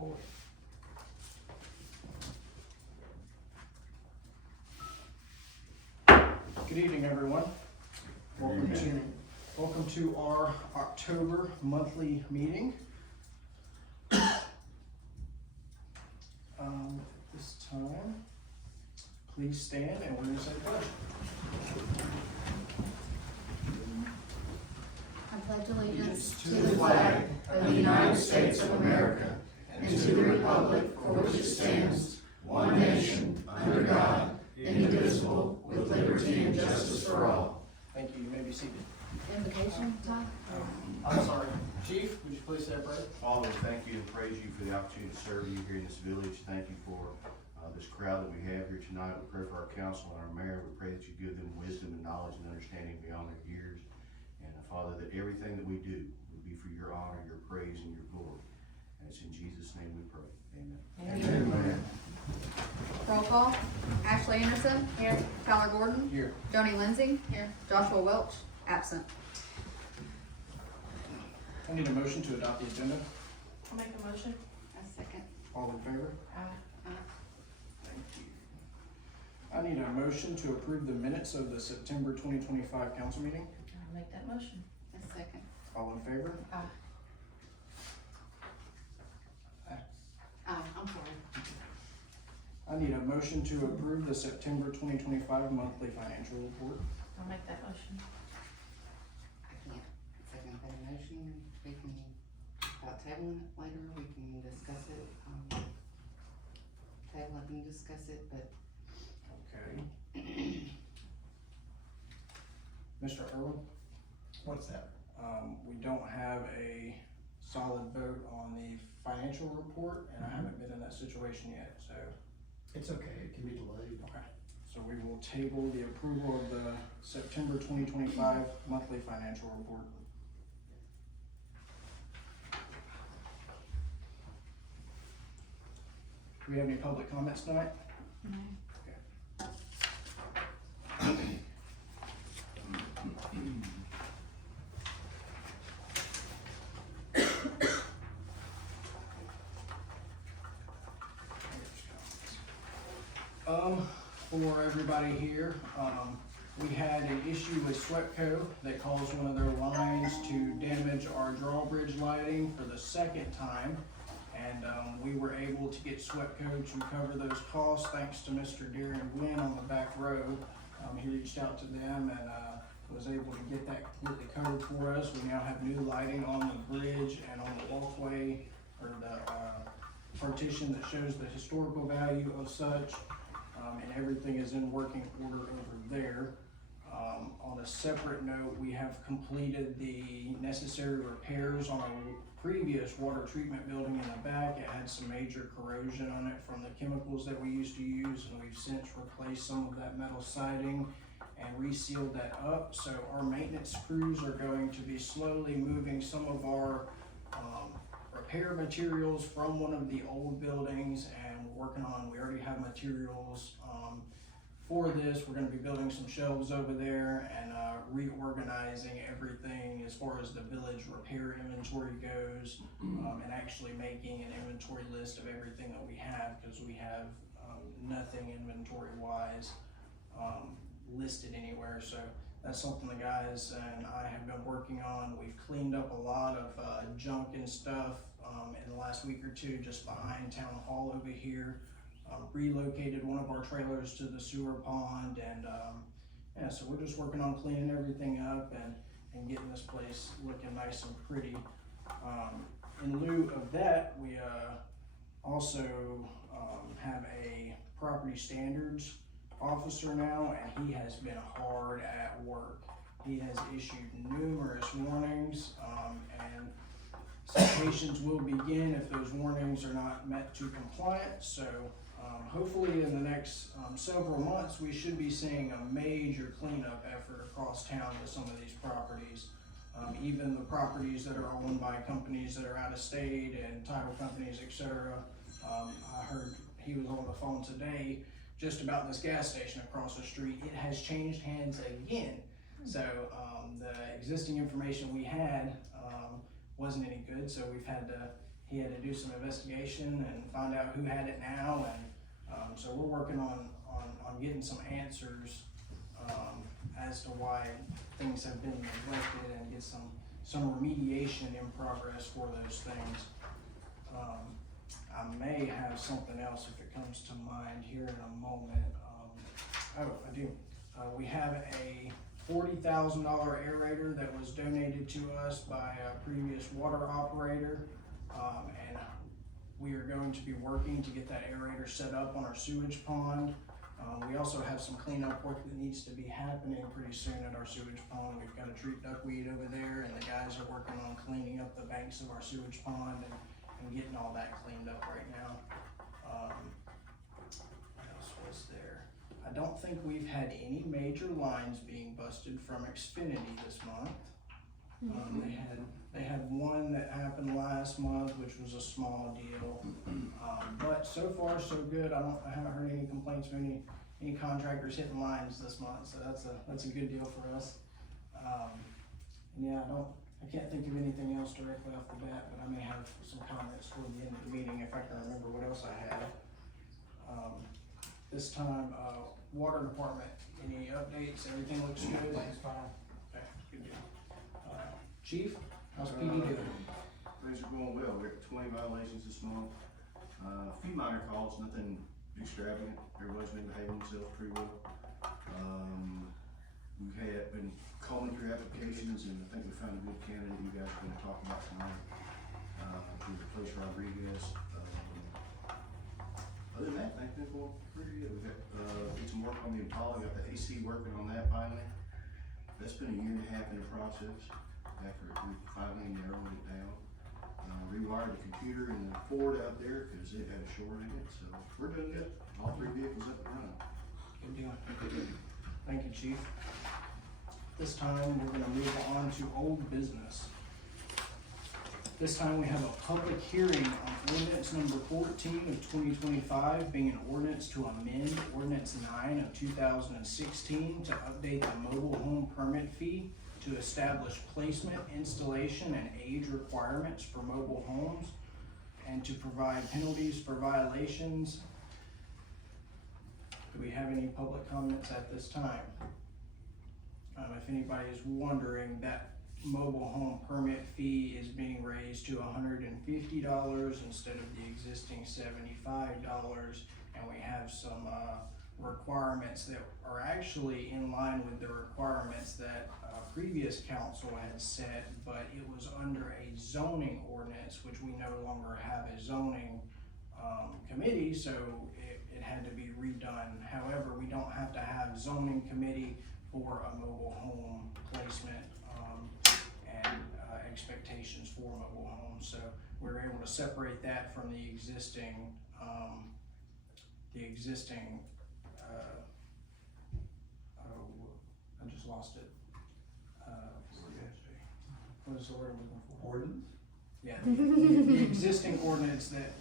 report. Good evening, everyone. Welcome to our October monthly meeting. This time, please stand and we're going to say the pledge. I pledge allegiance to the flag of the United States of America and to the republic for which it stands, one nation, under God, indivisible, with liberty and justice for all. Thank you. You may be seated. Invocation time? I'm sorry. Chief, would you please say a prayer? Father, we thank you and praise you for the opportunity to serve you here in this village. Thank you for this crowd that we have here tonight. We pray for our council and our mayor. We pray that you give them wisdom and knowledge and understanding beyond their years. And Father, that everything that we do would be for your honor, your praise, and your glory. And it's in Jesus' name we pray. Amen. Amen. Roll call. Ashley Anderson. Here. Tyler Gordon. Here. Joni Lindsay. Here. Joshua Welch. Absent. I need a motion to adopt the agenda. I'll make a motion. A second. All in favor? Aye. Thank you. I need a motion to approve the minutes of the September 2025 council meeting. I'll make that motion. A second. All in favor? Aye. I'm sorry. I need a motion to approve the September 2025 monthly financial report. I'll make that motion. I can't second that motion. We can, about tabling it later, we can discuss it, table it and discuss it, but Okay. Mr. Irwin? What's that? We don't have a solid vote on the financial report, and I haven't been in that situation yet, so. It's okay, it can be delayed. Okay. So we will table the approval of the September 2025 monthly financial report. Do we have any public comments tonight? No. For everybody here, we had an issue with SWEPCO that caused one of their lines to damage our drawbridge lighting for the second time. And we were able to get SWEPCO to cover those costs thanks to Mr. Darren Gwynn on the back row. He reached out to them and was able to get that completely covered for us. We now have new lighting on the bridge and on the walkway, or the partition that shows the historical value of such. And everything is in working order over there. On a separate note, we have completed the necessary repairs on a previous water treatment building in the back. It had some major corrosion on it from the chemicals that we used to use, and we've since replaced some of that metal siding and resealed that up. So our maintenance crews are going to be slowly moving some of our repair materials from one of the old buildings, and we're working on, we already have materials for this. We're going to be building some shelves over there and reorganizing everything as far as the village repair inventory goes, and actually making an inventory list of everything that we have, because we have nothing inventory wise listed anywhere. So that's something the guys and I have been working on. We've cleaned up a lot of junk and stuff in the last week or two just behind town hall over here. Relocated one of our trailers to the sewer pond, and yeah, so we're just working on cleaning everything up and getting this place looking nice and pretty. In lieu of that, we also have a property standards officer now, and he has been hard at work. He has issued numerous warnings, and citations will begin if those warnings are not met to compliance. So hopefully in the next several months, we should be seeing a major cleanup effort across town with some of these properties. Even the properties that are owned by companies that are out of state and title companies, etc. I heard he was on the phone today just about this gas station across the street. It has changed hands again. So the existing information we had wasn't any good, so we've had to he had to do some investigation and find out who had it now, and, so we're working on getting some answers, as to why things have been neglected and get some remediation in progress for those things. I may have something else if it comes to mind here in a moment. Oh, I do. We have a $40,000 aerator that was donated to us by a previous water operator. And we are going to be working to get that aerator set up on our sewage pond. We also have some cleanup work that needs to be happening pretty soon at our sewage pond. We've got to treat duckweed over there, and the guys are working on cleaning up the banks of our sewage pond and getting all that cleaned up right now. What else was there? I don't think we've had any major lines being busted from Xfinity this month. They had one that happened last month, which was a small deal. But so far so good. I haven't heard any complaints from any contractors hitting lines this month, so that's a good deal for us. And yeah, I can't think of anything else directly off the bat, but I may have some comments toward the end of the meeting if I can remember what else I have. This time, water department, any updates? Everything looks good? Things fine. Okay, good deal. Chief, how's PD doing? Things are going well. We got 20 violations this month. A few minor calls, nothing extravagant. Everybody's been behaving themselves pretty well. We've been calling through applications, and I think we found a good candidate you guys are going to talk about tonight. To replace Rodriguez. Other than that, things been going pretty good. We've got did some work on the Impala. Got the AC working on that finally. That's been a year and a half in the process. After we finally narrowed it down. Rewired the computer and the Ford out there because it had a short in it, so we're doing good. All 3 vehicles up and running. Good deal. Thank you, Chief. This time, we're gonna move on to old business. This time, we have a public hearing on ordinance number 14 of 2025, being an ordinance to amend ordinance 9 of 2016 to update the mobile home permit fee to establish placement, installation, and age requirements for mobile homes, and to provide penalties for violations. Do we have any public comments at this time? If anybody is wondering, that mobile home permit fee is being raised to $150 instead of the existing $75, and we have some requirements that are actually in line with the requirements that previous council had set, but it was under a zoning ordinance, which we no longer have a zoning committee, so it had to be redone. However, we don't have to have zoning committee for a mobile home placement and expectations for mobile homes, so we were able to separate that from the existing I just lost it. What is the word I'm looking for? Ordinance? Yeah, the existing ordinance that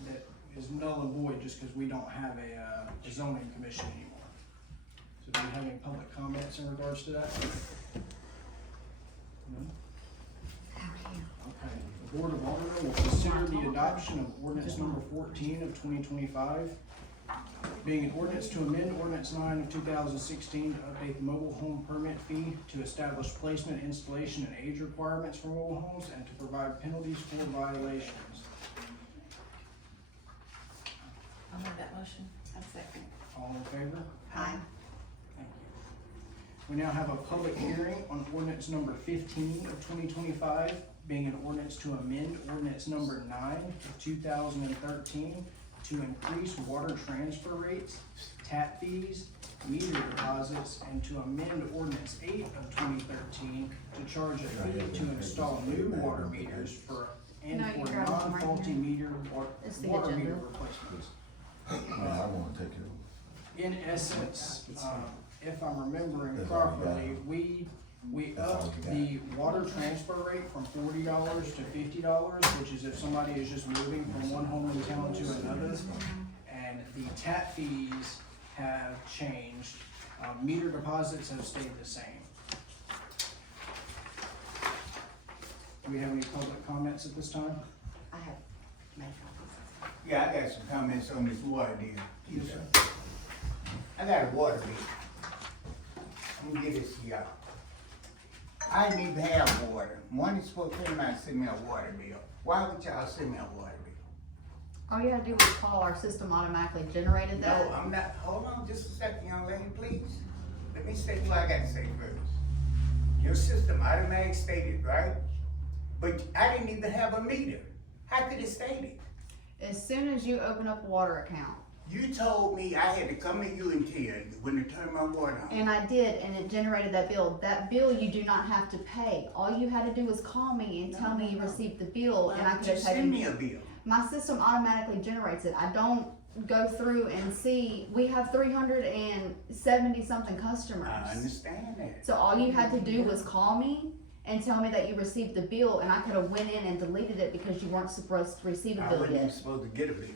is null and void just because we don't have a zoning commission anymore. So do you have any public comments in regards to that? No? Okay, the Board of Aldermen will consider the adoption of ordinance number 14 of 2025, being an ordinance to amend ordinance 9 of 2016 to update the mobile home permit fee to establish placement, installation, and age requirements for mobile homes, and to provide penalties for violations. I'll make that motion. A second. All in favor? Aye. Thank you. We now have a public hearing on ordinance number 15 of 2025, being an ordinance to amend ordinance number 9 of 2013 to increase water transfer rates, tap fees, meter deposits, and to amend ordinance 8 of 2013 to charge a fee to install new water meters for No, you for grabbed them right non-faulty here. meter It's the water meter agenda. replacements. I wanna take it. In essence, if I'm remembering That's all you got. properly, we That's all upped you the water transfer rate from $40 to $50, which is if somebody is just moving from one home in town to another. And the tap fees have changed. Meter deposits have stayed the same. Do we have any public comments at this time? I have make copies. Yeah, I got some comments on this water deal. Yes, sir. I got a water bill. I'm gonna give this to y'all. I didn't even have water. Money's supposed to come out and send me a water bill. Why would y'all send me a water bill? All you had to do was call, our system automatically generated that. No, I'm not, hold on just a second, young lady, please. Let me say what I gotta say first. Your system automatic stated, right? But I didn't even have a meter. How could it state it? As soon as you open up a water account, You told me I had to come to you and tell you when to turn my water on. and I did, and it generated that bill. That bill you do not have to pay. All you had to do was call me and tell me you received the bill, and I Why could would you have send taken. me a bill? My system automatically generates it. I don't go through and see. We have 370 something customers. I understand that. So all you had to do was call me and tell me that you received the bill, and I could have went in and deleted it because you weren't supposed to receive a I bill wasn't even yet. supposed to get a bill.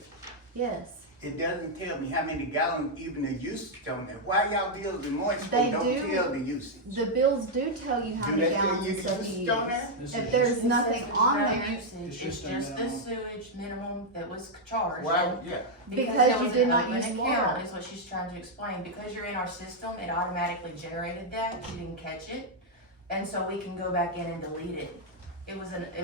Yes. It doesn't tell me how many gallons, even the usage on there. Why y'all bills in Mooringsport They don't do. tell the usage? The bills do tell you how Do many they tell gallons you and the stuff you usage on use. there? This If is there's just- nothing on no there, usage, It's it's just a just the minimum. sewage minimum that was charged. Why, yeah. Because there you was did an not open use account, water. is what she's trying to explain. Because you're in our system, it automatically generated that, you didn't catch it, and so we can go back in and delete it. It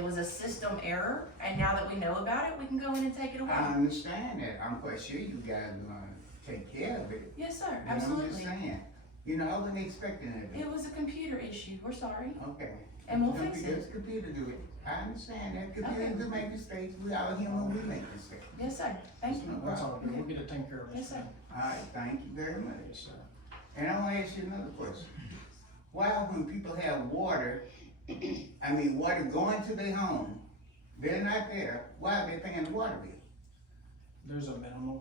was a system error, and now that we know about it, we can go in and take it away. I understand that. I'm quite sure you guys are gonna take care of it. Yes, sir, You know, I'm just absolutely. saying. You know, I wasn't expecting it. It was a computer issue, we're sorry, Okay. and we'll Don't fix forget it. the computer do it. I understand that. Okay. Computers do make mistakes. We all human, we make mistakes. Yes, sir, thank you. That's all good. We'll get it taken care of. Yes, sir. Alright, thank you very much. Yes, sir. And I wanna ask you another question. Why when people have water, water going to their home, they're not there, why are they paying the water bill? There's a minimum.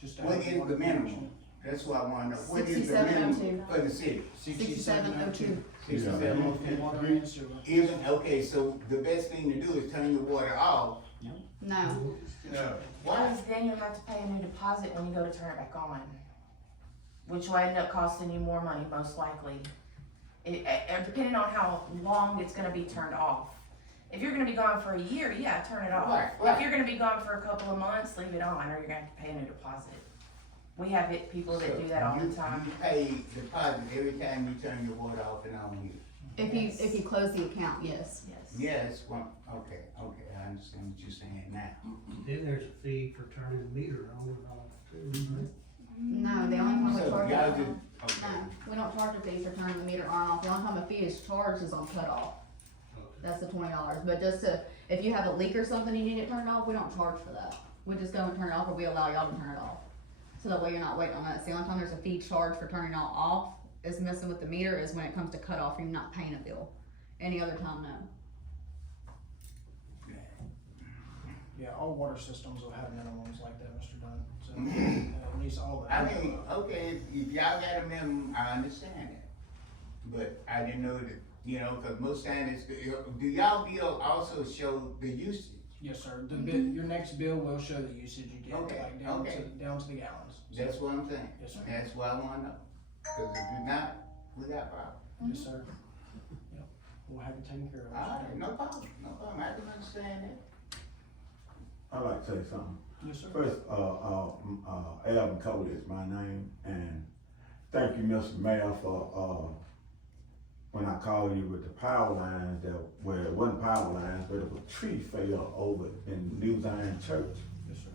Just to What have is the water minimum? connection. That's what I wanna know. What is the 6702. minimum for the city? 6702. 6702 for water and sewer. Even, okay, so the best thing to do is turn your water off. No. No. Why? Because then you'll have to pay a new deposit when you go to turn it back on, which will end up costing you more money, most likely. Depending on how long it's gonna be turned off. If you're gonna be gone for a year, yeah, turn it off. Right. If you're gonna be gone for a couple of months, leave it on, or you're gonna have to pay a new deposit. We have people that do that all the time. You pay deposit every time you turn your water off and on here. If you close the account, yes. Yes. Yes, well, okay, I understand what you're saying now. Then there's a fee for turning the meter on and off too, right? No, the only time we So charge y'all it, just, okay. no, we don't charge a fee for turning the meter on and off. The only time a fee is charged is on cutoff. That's the $20. But just if you have a leak or something, you need it turned off, we don't charge for that. We just go and turn it off, or we allow y'all to turn it off. So that way you're not waiting on that. It's the only time there's a fee charged for turning it all off is messing with the meter is when it comes to cutoff, you're not paying a bill. Any other time, no. Yeah, all water systems will have minimums like that, Mr. Dunn. So, at least all the. I mean, okay, if y'all got a minimum, I understand that. But I didn't know that, you know, cause most times it's, do y'all bill also show the usage? Yes, sir. The bill, your next bill will show the usage you get, Okay, like down okay. down to the gallons. That's what I'm saying. Yes, sir. That's what I wanna know. Cause if you're not, we got problems. Yes, sir. Yep. We'll have it taken care of. Alright, no problem, I can understand that. I'd like to say something. Yes, sir. First, Alvin Cole is my name, and thank you, Mr. Mayor, for, when I called you with the power lines where it wasn't power lines, but a tree fell over in New Zion Church. Yes, sir.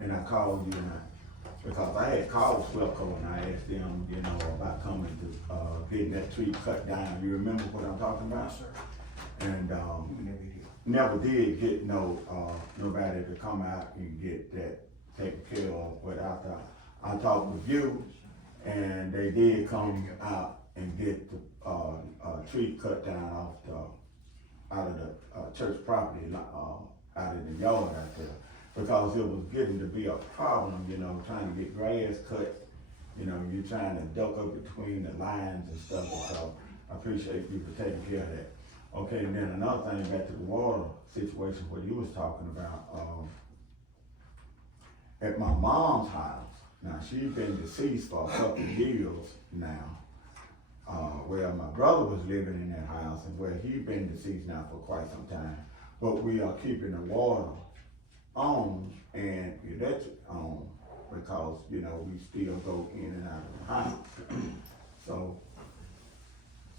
And I called you because I had called Swepco and I asked them, you know, about coming to, getting that tree cut down. You remember what I'm talking about? Yes, sir. And, We never did. never did get nobody to come out and get that taken care of without I talked with you, and they did come out and get the tree cut down out of the church property, out of the yard out there, because it was getting to be a problem, you know, trying to get grass cut. You know, you're trying to duck up between the lines and stuff, and so I appreciate you for taking care of that. Okay, and then another thing, back to the water situation, what you was talking about, at my mom's house, now she's been deceased for a couple of years now, where my brother was living in that house and where he been deceased now for quite some time. but we are keeping the water on and electric on because, you know, we still go in and out of the house. So,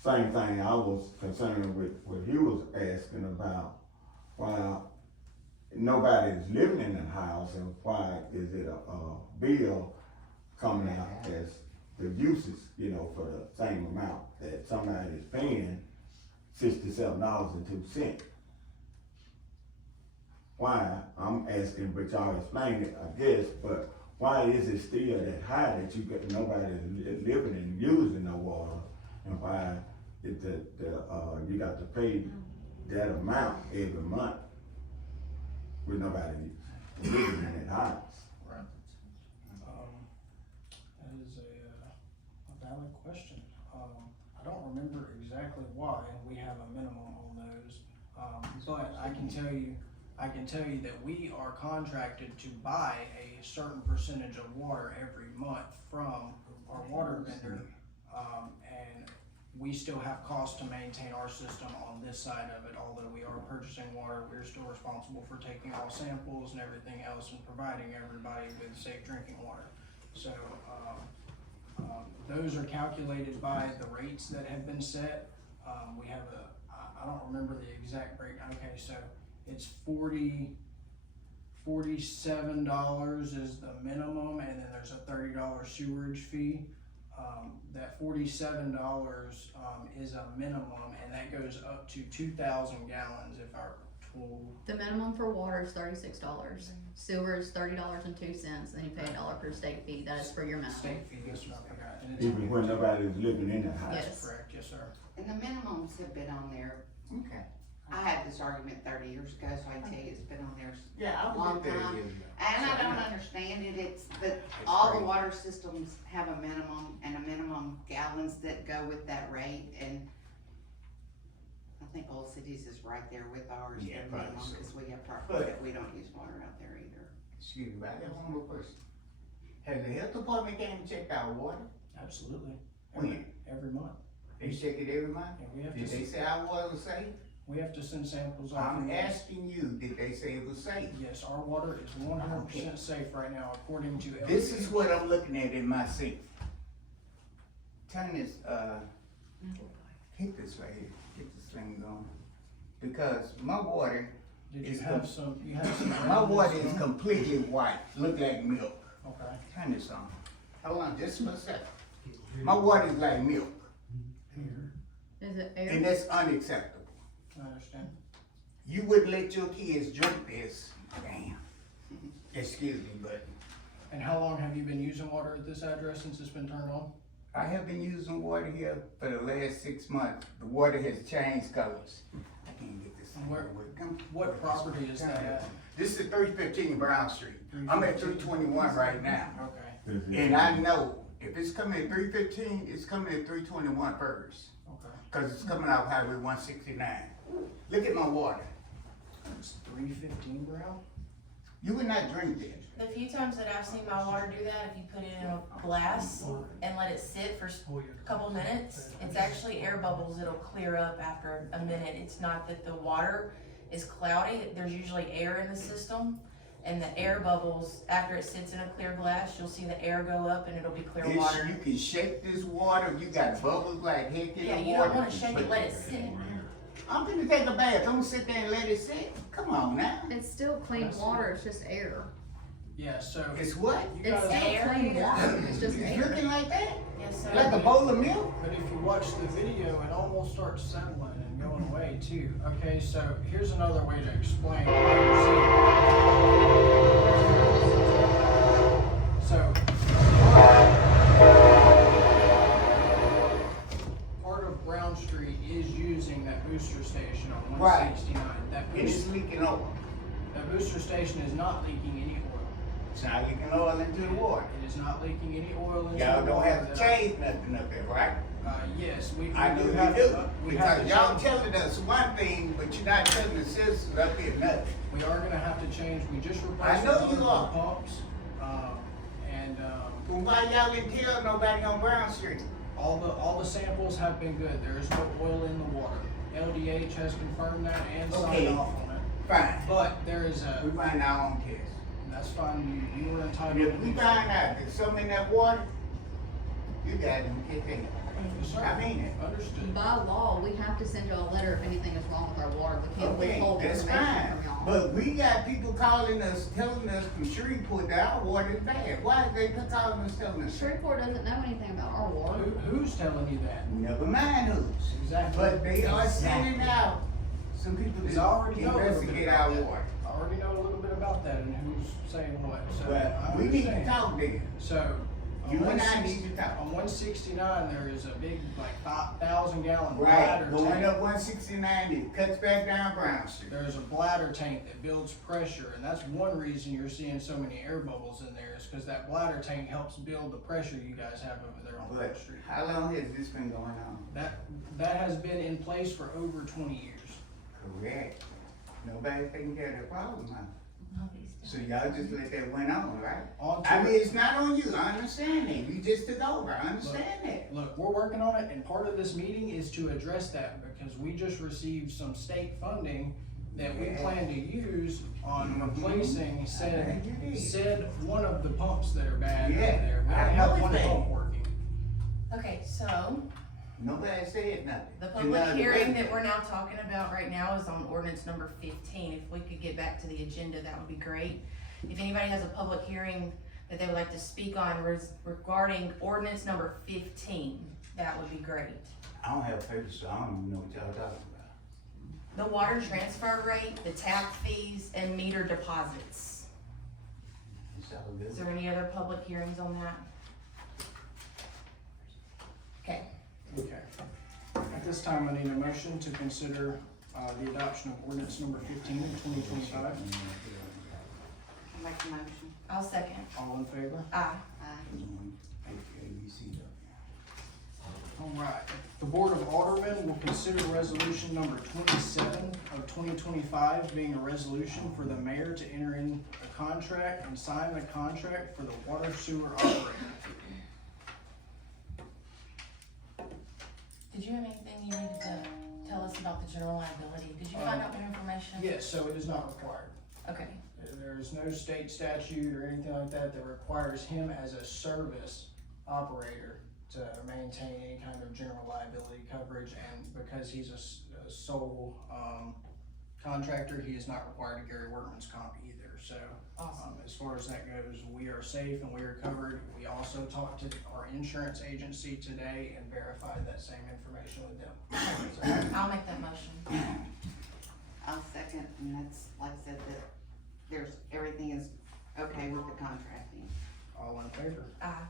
same thing, I was concerned with what he was asking about, why nobody is living in the house and why is it a bill coming out as the uses, you know, for the same amount that somebody is paying $67.02. Why, I'm asking, but y'all explain it, I guess, but why is it still that high that you got nobody living and using the water? And why is you got to pay that amount every month with nobody living in that house? Right. That is a valid question. I don't remember exactly why we have a minimum on those, but I can tell you that we are contracted to buy a certain percentage of water every month from our water vendor. And we still have costs to maintain our system on this side of it. Although we are purchasing water, we're still responsible for taking all samples and everything else and providing everybody with safe drinking water. So, those are calculated by the rates that have been set. We have I don't remember the exact rate. Okay, so it's $47 is the minimum, and then there's a $30 sewerage fee. That $47 is a minimum, and that goes up to 2,000 gallons if our total. The minimum for water is $36. Sewer is $30.02, and then you pay $1 per state fee. That is for your minimum. State fee, that's what I forgot. And it's Even when nobody is living in the house? Yes. correct, yes, sir. And the minimums have been on there. Okay. I had this argument 30 years ago, so I can tell you it's been on there. Yeah, I Long was there. time. And I don't understand it, but all the water systems have a minimum and a minimum gallons that go with that rate, and I think all cities is right there with ours, Yeah, their probably minimum, so. cause we have property But- that we don't use water out there either. Excuse me, I got one more question. Has the health department came and checked our water? Absolutely. When? Every month. They check it every month? And we have Did they to, say our water was safe? we have to send samples off. I'm asking you, did they say it was safe? Yes, our water is 100% safe right now, according to. This is what I'm looking at in my sink. Turn this, hit this right here, get this thing going. Because my water, Did you it's have com- some, you had some. my water is evidence, huh? completely white, look like milk. Okay. Turn this on. Hold on just a second. My water is like milk, Is it and air? that's unacceptable. I understand. You wouldn't let your kids drink this. Damn. Excuse me, but And how long have you been using water at this address since it's been turned on? I have been using water here for the last 6 months. The water has changed colors. I can't get this thing Where- to work. Come- What property is that at? This is 315 Brown Street. I'm at 321 right now. Okay, And I know if it's coming at 315, it's coming at 321 first. okay. Cause it's coming out Highway 169. Look at my water. It's 315 Brown? You would not drink this. The few times that I've seen my water do that, if you put it in a glass and let it sit for a couple minutes, it's actually air bubbles that'll clear up after a minute. It's not that the water is cloudy, there's usually air in the system. And the air bubbles, after it sits in a clear glass, you'll see the air go up and it'll be clear This, water. you can shake this water. You got bubbles like heck in Yeah, the you water. don't wanna shake it, let it sit. I'm gonna take a bath. I'm gonna sit there and let it sit. Come on now. It's still clean water, it's just air. Yeah, so. It's what? You It's guys, still air? clean water, it's just It's air. looking like that? Yes, sir. Like a bowl of milk? but if you watch the video, it almost starts settling and going away too. Okay, so here's another way to explain. So, part of Brown Street is using that booster station on Right. 169. That And it's booster, leaking over. that booster station is not leaking any oil. It's not leaking oil into the water. It is not leaking any oil into Y'all the don't water have to that I- change nothing up there, right? Yes, we I know do you have do. to, we have Because to y'all change. telling us one thing, but you're not telling the citizens up here nothing. We are gonna have to change, we just replaced. I know one you of the are. Pumps, and, Well, why y'all didn't tell nobody on Brown Street? all the samples have been good, there is no oil in the water. LDH has confirmed that and Okay. signed off on it. fine. But there is We a, find our own test. that's fine, you were entitled. If we find out there's something in that water, you guys can kick in. Yes, sir. I mean it. Understood. By law, we have to send y'all a letter if anything is wrong with our water. We can't Okay, withhold that's information fine. from y'all. But we got people calling us, telling us from Shreveport that our water is bad. Why are they calling us, telling us? Shreveport doesn't know anything about our water. Who's telling you that? Never mind who's. Exactly. But they are sending out some people Because I already to know a little bit investigate about our that. water. I already know a little bit about that and who's saying what, so. But I we need to understand. talk then. So. You on and I 160 need to talk. On 169, there is a big, like, 5,000-gallon Right, bladder going tank. up 169, it cuts back down Brown Street. There's a bladder tank that builds pressure, and that's one reason you're seeing so many air bubbles in there, is because that bladder tank helps build the pressure you guys have over there on Brown But Street. how long has this been going on? That has been in place for over 20 years. Correct. Nobody's taking care of the problem, huh? Nobody's So y'all just let that went on, right? On I to mean, it. it's not on you, I understand that, you just took over, I understand that. Look, we're working on it, and part of this meeting is to address that, because we just received some state funding that we Yeah. plan to use on replacing I bet you did. said one of the pumps that are bad in Yeah, there. We I only know have it's one bad. pump working. Okay, so Nobody said nothing. the To public none of the hearing that residents. we're now talking about right now is on ordinance number 15. If we could get back to the agenda, that would be great. If anybody has a public hearing that they would like to speak on regarding ordinance number 15, that would be great. I don't have papers, so I don't even know what y'all talking about. The water transfer rate, the tap fees, and meter deposits. It's all Is good. there any other public hearings on that? Okay, Okay. At this time, I need a motion to consider, the adoption of ordinance number 15 of 2025. I'll make a motion. I'll second. All in favor? Aye. ABC. All right. The Board of Aldermen will consider resolution number 27 of 2025 being a resolution for the mayor to enter in a contract and sign the contract for the water sewer operator. Did you have anything you needed to tell us about the general liability? Did you find out more information? Yes, so it is not required. Okay, There is no state statute or anything like that that requires him as a service operator to maintain any kind of general liability coverage, and because he's a sole, contractor, he is not required to carry workman's comp either, so. awesome. As far as that goes, we are safe and we are covered. We also talked to our insurance agency today and verified that same information with them. So, I'll make that motion. I'll second, and that's, like I said, that there's, everything is okay with the contracting. all in favor? Aye.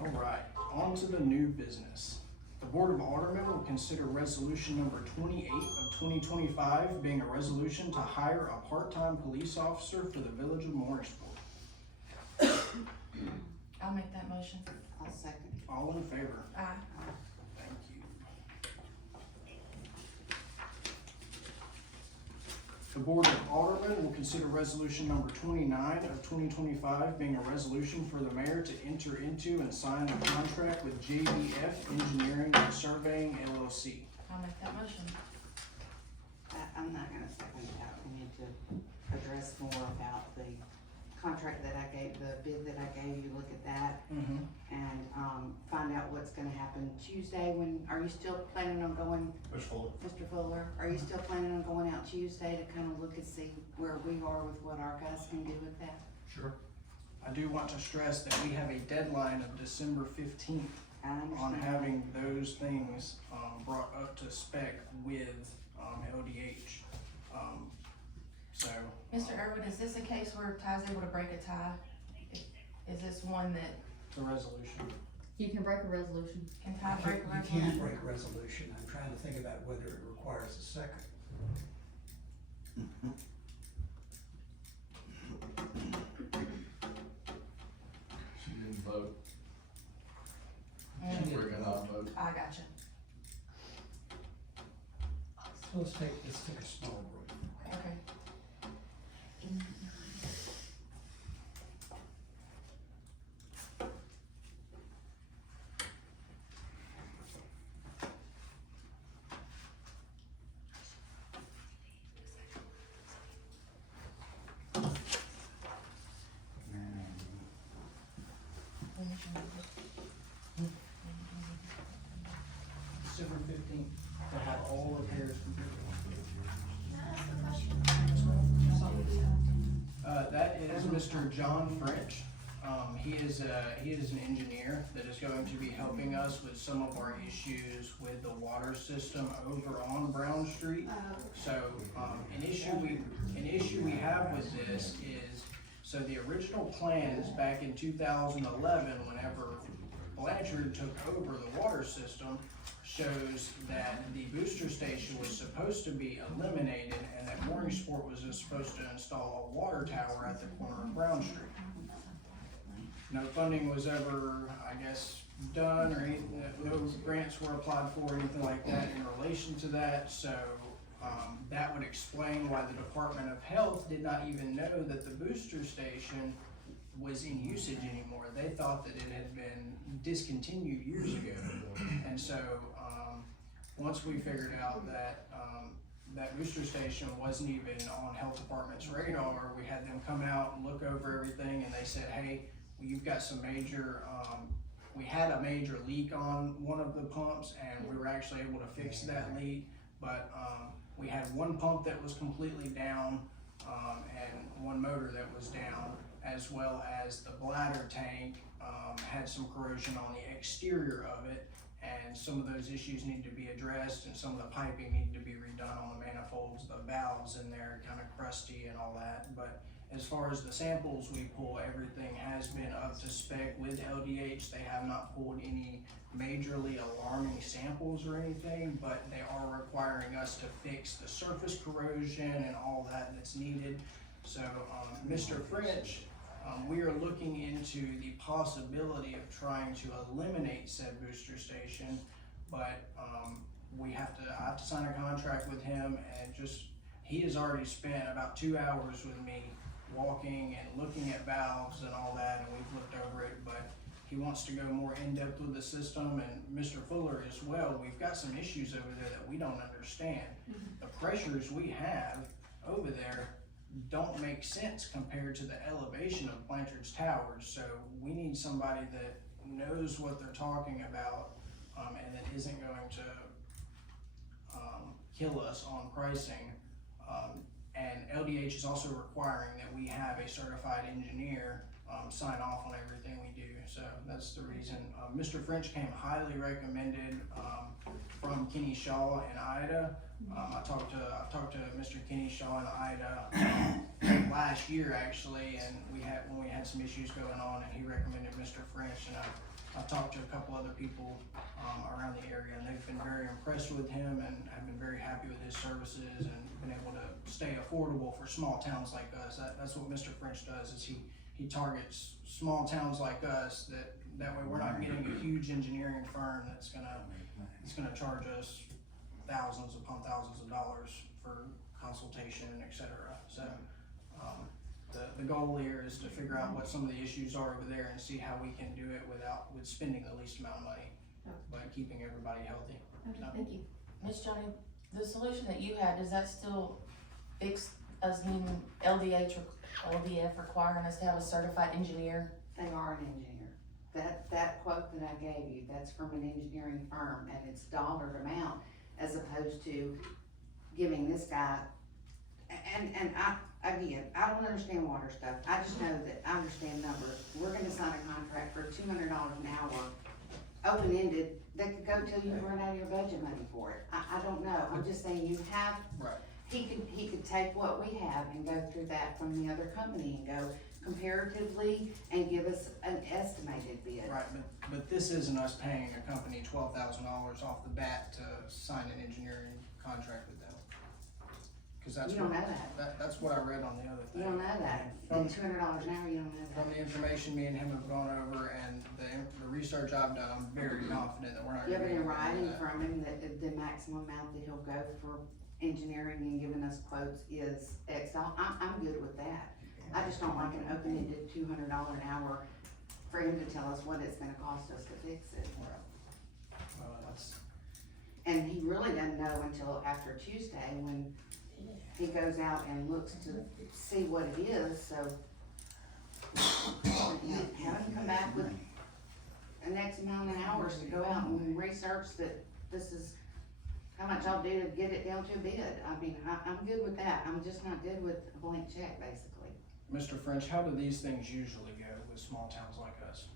All right, on to the new business. The Board of Aldermen will consider resolution number 28 of 2025 being a resolution to hire a part-time police officer for the village of Mooringsport. I'll make that motion. I'll second. All in favor? Aye. Thank you. The Board of Aldermen will consider resolution number 29 of 2025 being a resolution for the mayor to enter into and sign a contract with JBF Engineering and Surveying LLC. I'll make that motion. I'm not gonna second that, we need to address more about the contract that I gave, the bid that I gave you, look at that, and, find out what's gonna happen Tuesday are you still planning on going? Mr. Fuller, are you still planning on going out Tuesday to kind of look and see where we are with what our guys can do with that? Sure. I do want to stress that we have a deadline of December 15th I on understand. having those things, brought up to spec with, LDH. So. Mr. Irwood, is this a case where Ty's able to break a tie? Is this one that, The resolution. You can break a resolution. can Ty break a You resolution? can't break a resolution. I'm trying to think about whether it requires a second. She didn't vote. Mm, We're gonna not vote. I gotcha. So let's take a small break. Okay. Mr. John French. He is an engineer that is going to be helping us with some of our issues with the water system over on Brown Street. So, an issue we have with this is, so the original plans back in 2011, whenever Blanchard took over the water system, shows that the booster station was supposed to be eliminated and that Mooringsport was just supposed to install a water tower at the corner of Brown Street. No funding was ever, I guess, done, or anything, no grants were applied for, or anything like that in relation to that, so, that would explain why the Department of Health did not even know that the booster station was in usage anymore. They thought that it had been discontinued years ago. And so, once we figured out that, that booster station wasn't even on Health Department's radar, we had them come out and look over everything, and they said, hey, you've got some major, we had a major leak on one of the pumps, and we were actually able to fix that leak, but, we had one pump that was completely down, and one motor that was down, as well as the bladder tank, had some corrosion on the exterior of it, and some of those issues need to be addressed, and some of the piping need to be redone on the manifolds, the valves in there kind of crusty and all that. But as far as the samples we pull, everything has been up to spec with LDH. They have not pulled any majorly alarming samples or anything, but they are requiring us to fix the surface corrosion and all that that's needed. So, Mr. French, we are looking into the possibility of trying to eliminate said booster station, but I have to sign a contract with him, and he has already spent about 2 hours with me walking and looking at valves and all that, and we've looked over it, but he wants to go more in-depth with the system, and Mr. Fuller as well. We've got some issues over there that we don't understand. The pressures we have over there don't make sense compared to the elevation of Blanchard's towers, so we need somebody that knows what they're talking about, and that isn't going to kill us on pricing. And LDH is also requiring that we have a certified engineer sign off on everything we do, so that's the reason. Mr. French came highly recommended from Kenny Shaw and Ida. I've talked to Mr. Kenny Shaw and Ida last year actually, and when we had some issues going on, and he recommended Mr. French, and I've talked to a couple other people around the area, and they've been very impressed with him and have been very happy with his services and been able to stay affordable for small towns like us. That's what Mr. French does, is he targets small towns like us, that way we're not getting a huge engineering firm that's gonna charge us thousands upon thousands of dollars for consultation and et cetera. So, the goal here is to figure out what some of the issues are over there and see how we can do it with spending the least amount of money, but keeping everybody healthy. Okay, thank you. Miss Johnny, the solution that you had, does that still fix us needing LDH or LDF requiring us to have a certified engineer? They are an engineer. That quote that I gave you, that's from an engineering firm, and it's dollared amount, as opposed to giving this guy, and I don't understand water stuff. I just know that I understand numbers. We're gonna sign a contract for $200 an hour, open-ended, that could go till you run out of your budget money for it. I don't know. I'm just saying you have, Right. he could take what we have and go through that from the other company and go comparatively and give us an estimated bid. Right, but this isn't us paying a company $12,000 off the bat to sign an engineering contract with them. Cause that's You don't what, know that. that's what I read on the other thing. You don't know that. From, At $200 an hour, you don't know from that. the information me and him have gone over and the research I've done, I'm very confident that we're not You gonna have be it in able to do writing that. from him that the maximum amount that he'll go for engineering and giving us quotes is X. I'm good with that. I just don't like an open-ended $200 an hour for him to tell us what it's gonna cost us to fix it. That's, And he really doesn't know until after Tuesday when he goes out and looks to see what it is, so. Have him come back with an X amount of hours to go out and research that this is how much I'll do to get it down to a bid. I mean, I'm good with that. I'm just not good with a blank check, basically. Mr. French, how do these things usually go with small towns like us?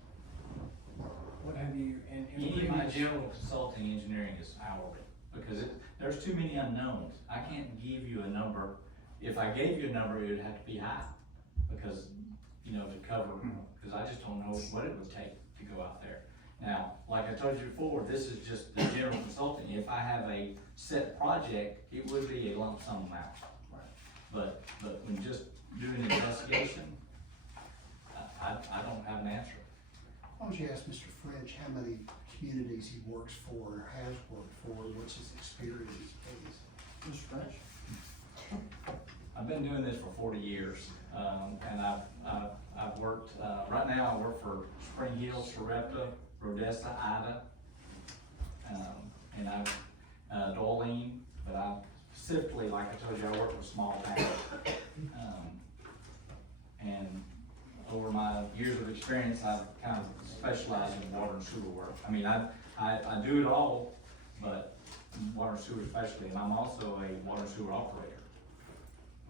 What have you, in Any of my previous? general consulting engineering is hourly, because there's too many unknowns. I can't give you a number. If I gave you a number, it would have to be high, because, you know, to cover, because I just don't know what it would take to go out there. Now, like I told you before, this is just the general consulting. If I have a set project, it would be a lump sum amount. But when just doing an investigation, I don't have an answer. Why don't you ask Mr. French how many communities he works for or has worked for, what's his experience, please? Mr. French? I've been doing this for 40 years, and I've worked, right now I work for Spring Hill, Sarepta, Rodessa, Ida, and I've, Dolene, but I specifically, like I told you, I work with small towns. And over my years of experience, I've kind of specialized in water and sewer work. I mean, I do it all, but water and sewer especially, and I'm also a water and sewer operator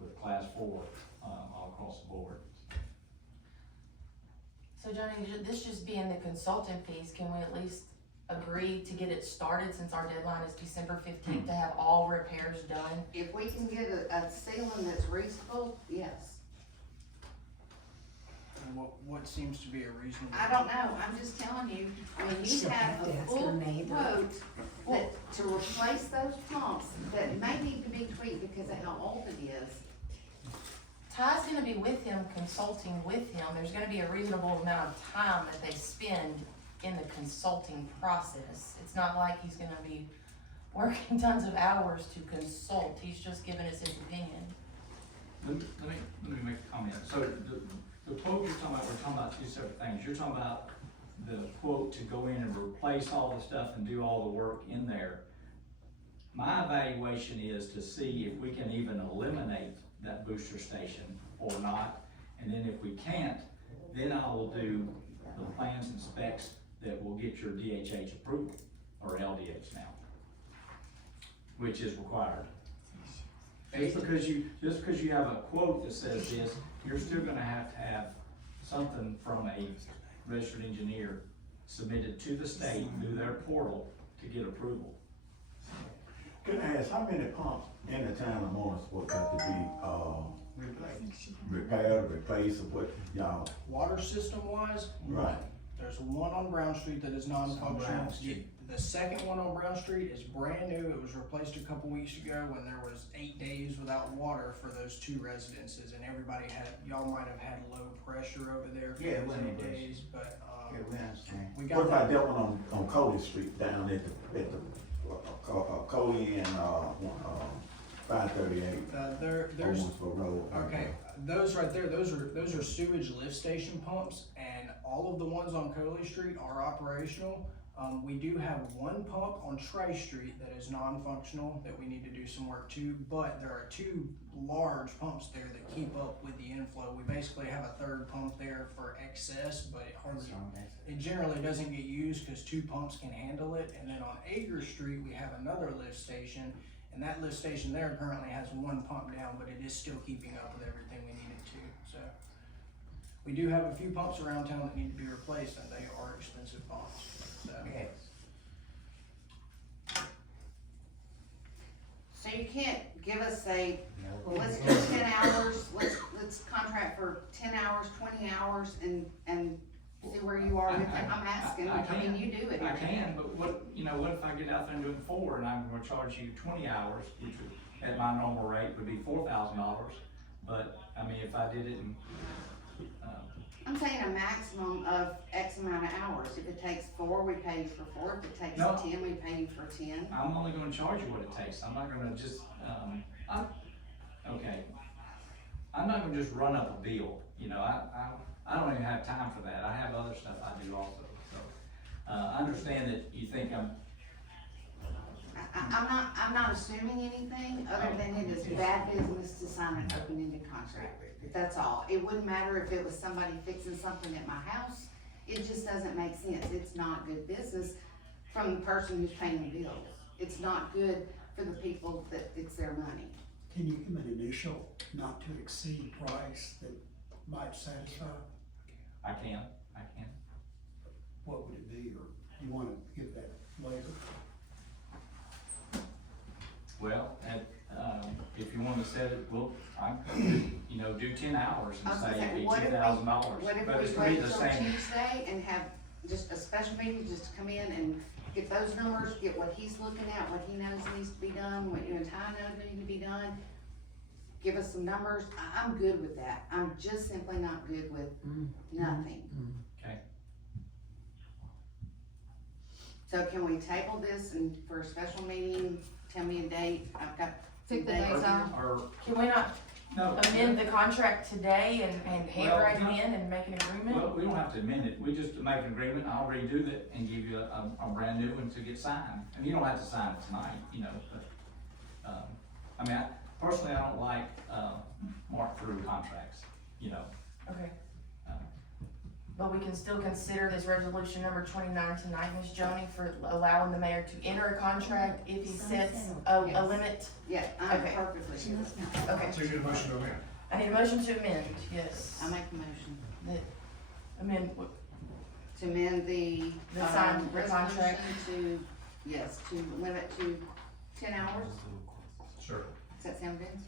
with class 4, all across the board. So Johnny, this just being the consultant fees, can we at least agree to get it started, since our deadline is December 15th, to have all repairs done? If we can get a ceiling that's reasonable, yes. And what seems to be a reasonable? I don't know, I'm just telling you, when you have a full quote that, to replace those pumps that may need to be tweaked because of how old it is. Ty's gonna be with him, consulting with him. There's gonna be a reasonable amount of time that they spend in the consulting process. It's not like he's gonna be working tons of hours to consult. He's just giving us his opinion. Let me make a comment. So the quote you're talking about, we're talking about two separate things. You're talking about the quote to go in and replace all the stuff and do all the work in there. My evaluation is to see if we can even eliminate that booster station or not. And then if we can't, then I will do the plans and specs that will get your DHH approval, or LDH now, which is required. Just because you have a quote that says this, you're still gonna have to have something from a registered engineer submitted to the state through their portal to get approval. Can I ask, how many pumps in the town of Mooringsport got to be, repaired, replaced, or what, y'all? Water system wise, Right. there's one on Brown Street that is non-functional. Brown Street. The second one on Brown Street is brand new. It was replaced a couple weeks ago when there was 8 days without water for those 2 residences, and everybody y'all might have had low pressure over there for Yeah, those when 8 it was. days, but, Yeah, we understand. we What got about that. that one on Coley Street down at the Coley and, 538? There's, Owensville Road. okay, those right there, those are sewage lift station pumps, and all of the ones on Coley Street are operational. We do have one pump on Trey Street that is non-functional that we need to do some work to, but there are 2 large pumps there that keep up with the inflow. We basically have a 3rd pump there for excess, but it generally doesn't get used because 2 pumps can handle it. And then on Acre Street, we have another lift station, and that lift station there currently has 1 pump down, but it is still keeping up with everything we need it to. So we do have a few pumps around town that need to be replaced, and they are expensive pumps. So. Okay. So you can't give us well, let's do 10 hours, let's contract for 10 hours, 20 hours, and see where you are with it. I'm asking, I mean, you do it. I can, but what if I get out there and do it 4 and I'm gonna charge you 20 hours, which would, at my normal rate would be $4,000. But, I mean, if I did it in, I'm saying a maximum of X amount of hours. If it takes 4, we pay you for 4. If it takes No. 10, we pay you for 10. I'm only gonna charge you what it takes. I'm not gonna just, okay. I'm not gonna just run up a bill, I don't even have time for that. I have other stuff I do also, so. I understand that you think I'm not assuming anything other than it is bad business to sign an open-ended contract. That's all. It wouldn't matter if it was somebody fixing something at my house. It just doesn't make sense. It's not good business from the person who's paying the bills. It's not good for the people that it's their money. Can you give an initial not to exceed price that might satisfy? I can. What would it be, or you wanna give that later? Well, if you wanna set it, well, do 10 hours I and was gonna say say, it'd be what if we- $2,000. What if But it's we gonna be wait the till same. Tuesday and have just a special meeting, just to come in and get those numbers, get what he's looking at, what he knows needs to be done, what you and Ty know need to be done. Give us some numbers, I'm good with that, I'm just simply not good with nothing. Okay. So can we table this and for a special meeting, tell me a date, I've got some Pick the dates dates here. out. Or, Can we not no. amend the contract today and handwrite Well, it in and make an agreement? Well, we don't have to amend it, we just make an agreement, I'll redo that and give you a brand new one to get signed. And you don't have to sign it tonight, but, personally, I don't like, mark through contracts, Okay. But we can still consider this resolution number 29 tonight, Ms. Joni, for allowing the mayor to enter a contract if he sets a Yes. limit. Yeah, I'm Okay. perfectly good with that. Okay, So you need a motion to amend? I need a motion to amend, yes. I make a motion Amend, to amend the, The sign- the contract. resolution to, yes, to limit to 10 hours, Sure. does that sound good?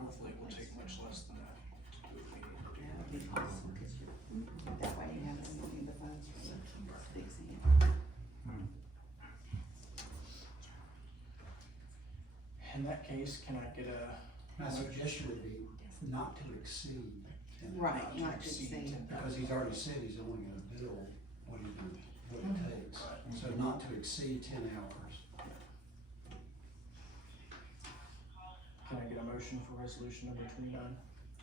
Hopefully it will take much less than that. to do what we need to do. That would be awesome, 'cause that way you have the funds for fixing it. In that case, can I get My suggestion would be not to exceed. 10 Right, hours, not to exceed. Because he's already said he's only gonna bill what it takes, so not to exceed 10 hours. Can I get a motion for resolution number 29?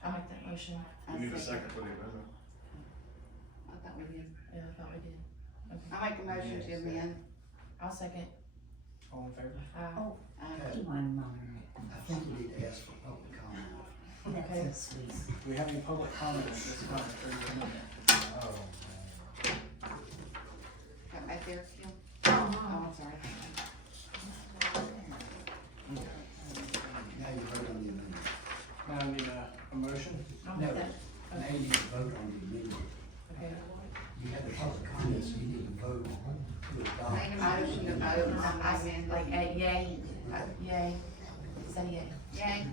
I'll make that motion. You need a second for the amendment? I thought we did. Yeah, I thought we did. Okay, I make a motion to amend. I'll second. All in favor? Okay. I think you need to ask for public comment. Okay. Do we have any public comment at this time for the amendment? Got back there, Kim? Oh, I'm sorry. Now you vote on the amendment. Now I need a motion. I'll No, make that. now you need to vote on the amendment. Okay. You had the public comments, you need to vote to adopt. Made a motion to vote on the amendment. Like, yay, yay, say yay. Yay.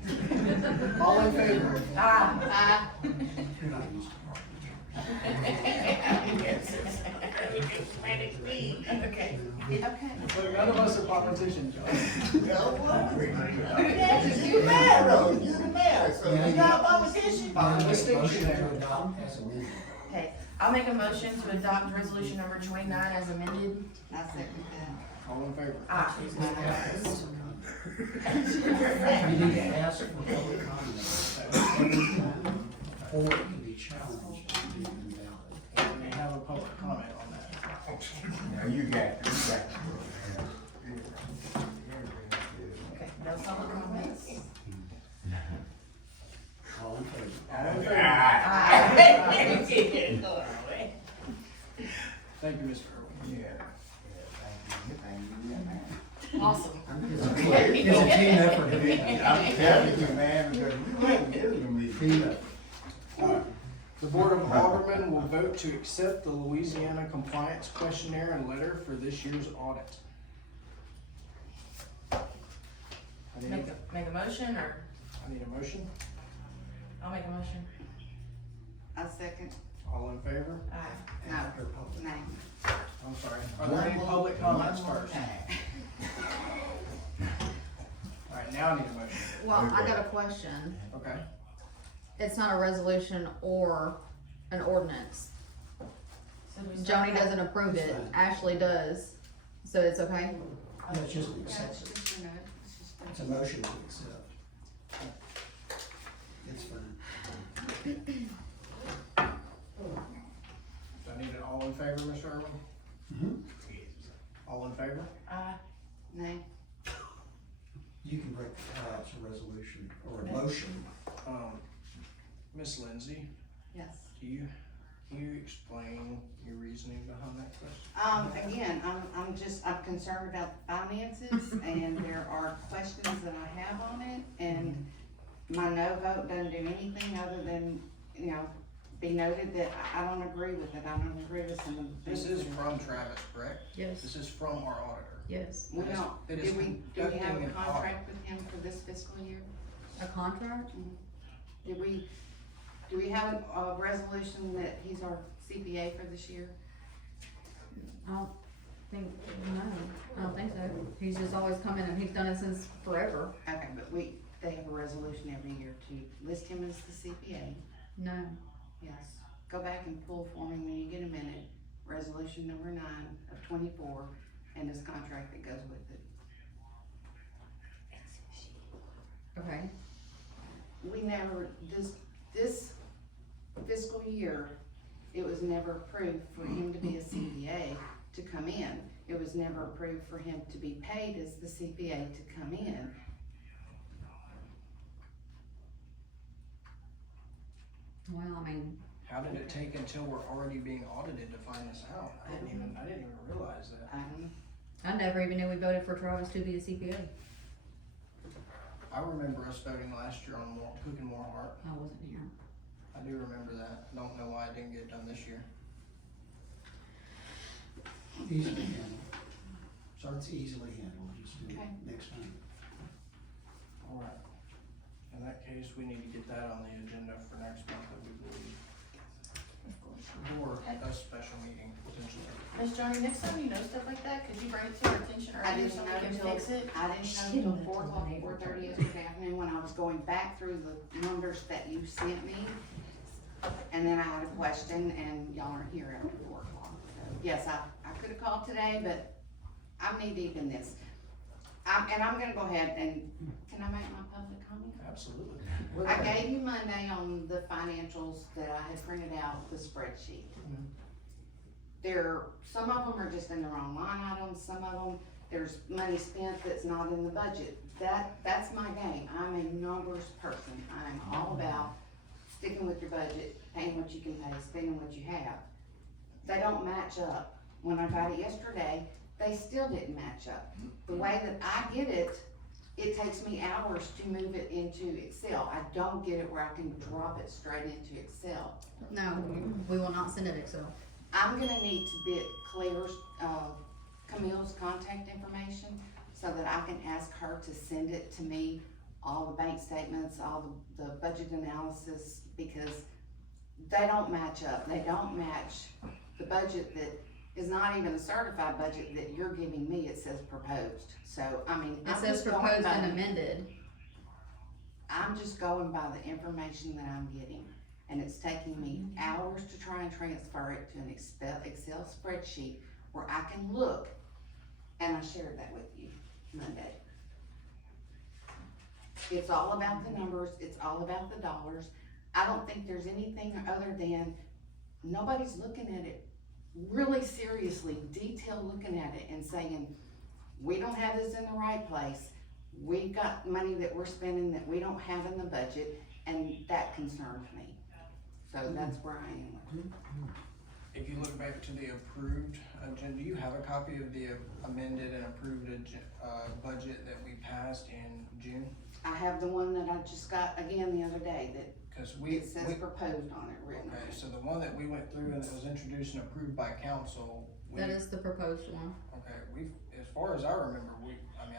All in favor? Ah. You're not used to Okay. Okay. None of us are politicians, John. You mad though, you the mayor, so Yeah, you not a politician. it. Distinction Motion there. to adopt as amended. Okay, I'll make a motion to adopt resolution number 29 as amended. I second that. All in favor? Ah. You need to ask for public comment. Or it can be challenged to be invalid. We have a public comment on that. Yeah, you got it, Okay, no public comments. All in favor? All in favor? Aye. Thank you, Mr. Irwin. Yeah. Thank you, man. Awesome. It's a team effort. I'm telling you, man, because you ain't doing me. Team effort. The Board of Aldermen will vote to accept the Louisiana Compliance Questionnaire and Letter for this year's audit. I Make a motion, or need a motion. I'll make a motion. I second. All in favor? Aye. No, After public. no. I'm sorry. Are there any public comments first? All right, now I need a motion. Well, I got a question. Okay. It's not a resolution or an ordinance. So do we start Joni that? doesn't approve it, Ashley does, so it's okay? Yeah, it's just an Yeah, it's acceptance. just, you know, it's just. It's a motion to accept. It's fine. Do I need an all in favor, Mr. Irwin? Mhm. All in favor? Aye. Nay. You can break the tie, it's a resolution or a motion. Miss Lindsay, Yes. can you explain your reasoning behind that question? Again, I'm concerned about finances and there are questions that I have on it and my no vote doesn't do anything other than, you know, be noted that I don't agree with it, I don't agree with some of the things. This is from Travis, correct? Yes, This is from our auditor. yes. We It is- don't, it is do we have conducting a an audit. contract with him for this fiscal year? A contract? Do we have a resolution that he's our CPA for this year? I don't think, no, I don't think so. He's just always come in and he's done it since forever. Okay, but they have a resolution every year to list him as the CPA. No. Yes, go back and pull for me when you get a minute, resolution number 9 of 24, and this contract that goes with it. Okay. We never, this fiscal year, it was never approved for him to be a CPA to come in. It was never approved for him to be paid as the CPA to come in. Well, I mean, How did it take until we're already being audited to find this out? I didn't even realize that. I I never even knew we voted for Travis to be a CPA. I remember us voting last year on Cook and Moorhart. I wasn't here. I do remember that. I don't know why it didn't get done this year. Easily handled. Sorry? It's easily handled, just do it Okay. next time. Alright. In that case, we need to get that on the agenda for next month, I would believe. Or a special meeting, potentially. Miss Johnny, next time you know stuff like that, could you bring it to our attention I earlier didn't so know we can until, fix it? I didn't know until 4 o'clock, 4:30 yesterday afternoon when I was going back through the numbers that you sent me. And then I had a question and y'all aren't here after 4 o'clock. So, yes, I could've called today, but I'm knee deep in this. And I'm gonna go ahead and, can I make my public comment? Absolutely. I gave you Monday on the financials that I had printed out, the spreadsheet. Some of them are just in the wrong line items, some of them, there's money spent that's not in the budget. That's my game, I'm a numbers person, I'm all about sticking with your budget, paying what you can pay, spending what you have. They don't match up. When I got it yesterday, they still didn't match up. The way that I get it, it takes me hours to move it into Excel. I don't get it where I can drop it straight into Excel. No, we will not send it Excel. I'm gonna need to get Claire's, Camille's contact information so that I can ask her to send it to me, all the bank statements, all the budget analysis, because they don't match up. They don't match the budget that is not even a certified budget that you're giving me. It says proposed. So, I mean, It I'm says just going proposed by, and amended. I'm just going by the information that I'm getting. And it's taking me hours to try and transfer it to an Excel spreadsheet where I can look, and I shared that with you Monday. It's all about the numbers, it's all about the dollars. I don't think there's anything other than, nobody's looking at it really seriously, detailed looking at it and saying, we don't have this in the right place. We've got money that we're spending that we don't have in the budget, and that concerns me. So that's where I am with it. If you look back to the approved agenda, do you have a copy of the amended and approved budget that we passed in June? I have the one that I just got again the other day that Cause it says proposed on it, written on okay, it. so the one that we went through and that was introduced and approved by council, That is the proposed one. okay, as far as I remember,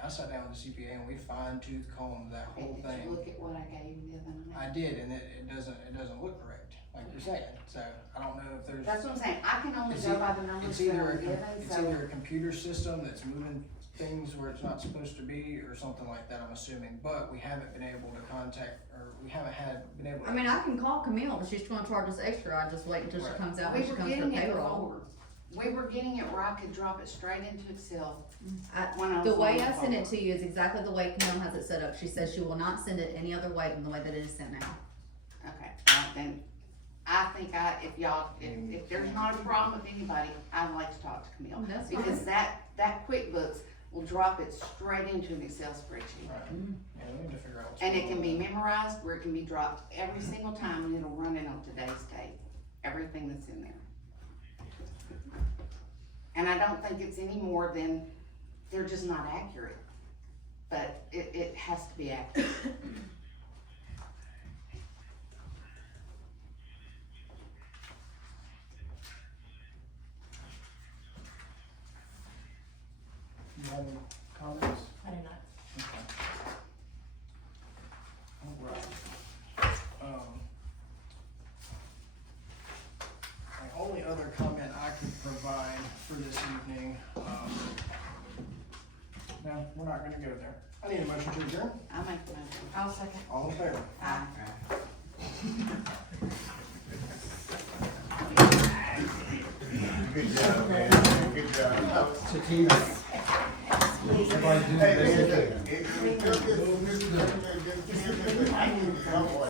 I sat down with the CPA and we fine tooth combed that whole Did you thing. look at what I gave you the other night? I did, and it doesn't look correct, like you're saying, so I don't know if there's. That's what I'm saying, I can only It's go e- by the numbers It's that either I'm given, it's so either a computer system that's moving things where it's not supposed to be, or something like that, I'm assuming, but we haven't been able to contact, or we haven't been able to. I mean, I can call Camille, but she's gonna charge us extra. I just wait until she Right. comes out we when she were comes to getting it payroll. before. We were getting it where I could drop it straight into Excel I- when I was The way on I the send it phone. to you is exactly the way Camille has it set up. She says she will not send it any other way than the way that it is sent now. Okay, then, I think if there's not a problem with anybody, I'd like to talk to Camille. That's Because fine. that QuickBooks will drop it straight into an Excel spreadsheet. Right, yeah, we need to figure out what's And going it can on be with that. memorized where it can be dropped every single time and it'll run it on today's date, everything that's in there. And I don't think it's any more than, they're just not accurate, but it has to be accurate. provide for this evening. No, we're not gonna go there. I need a motion to adjourn. I'll make the motion. I'll second. All in favor? Aye. Good job, man. Good job. It's a team. Everybody do the best they can. Hey, man,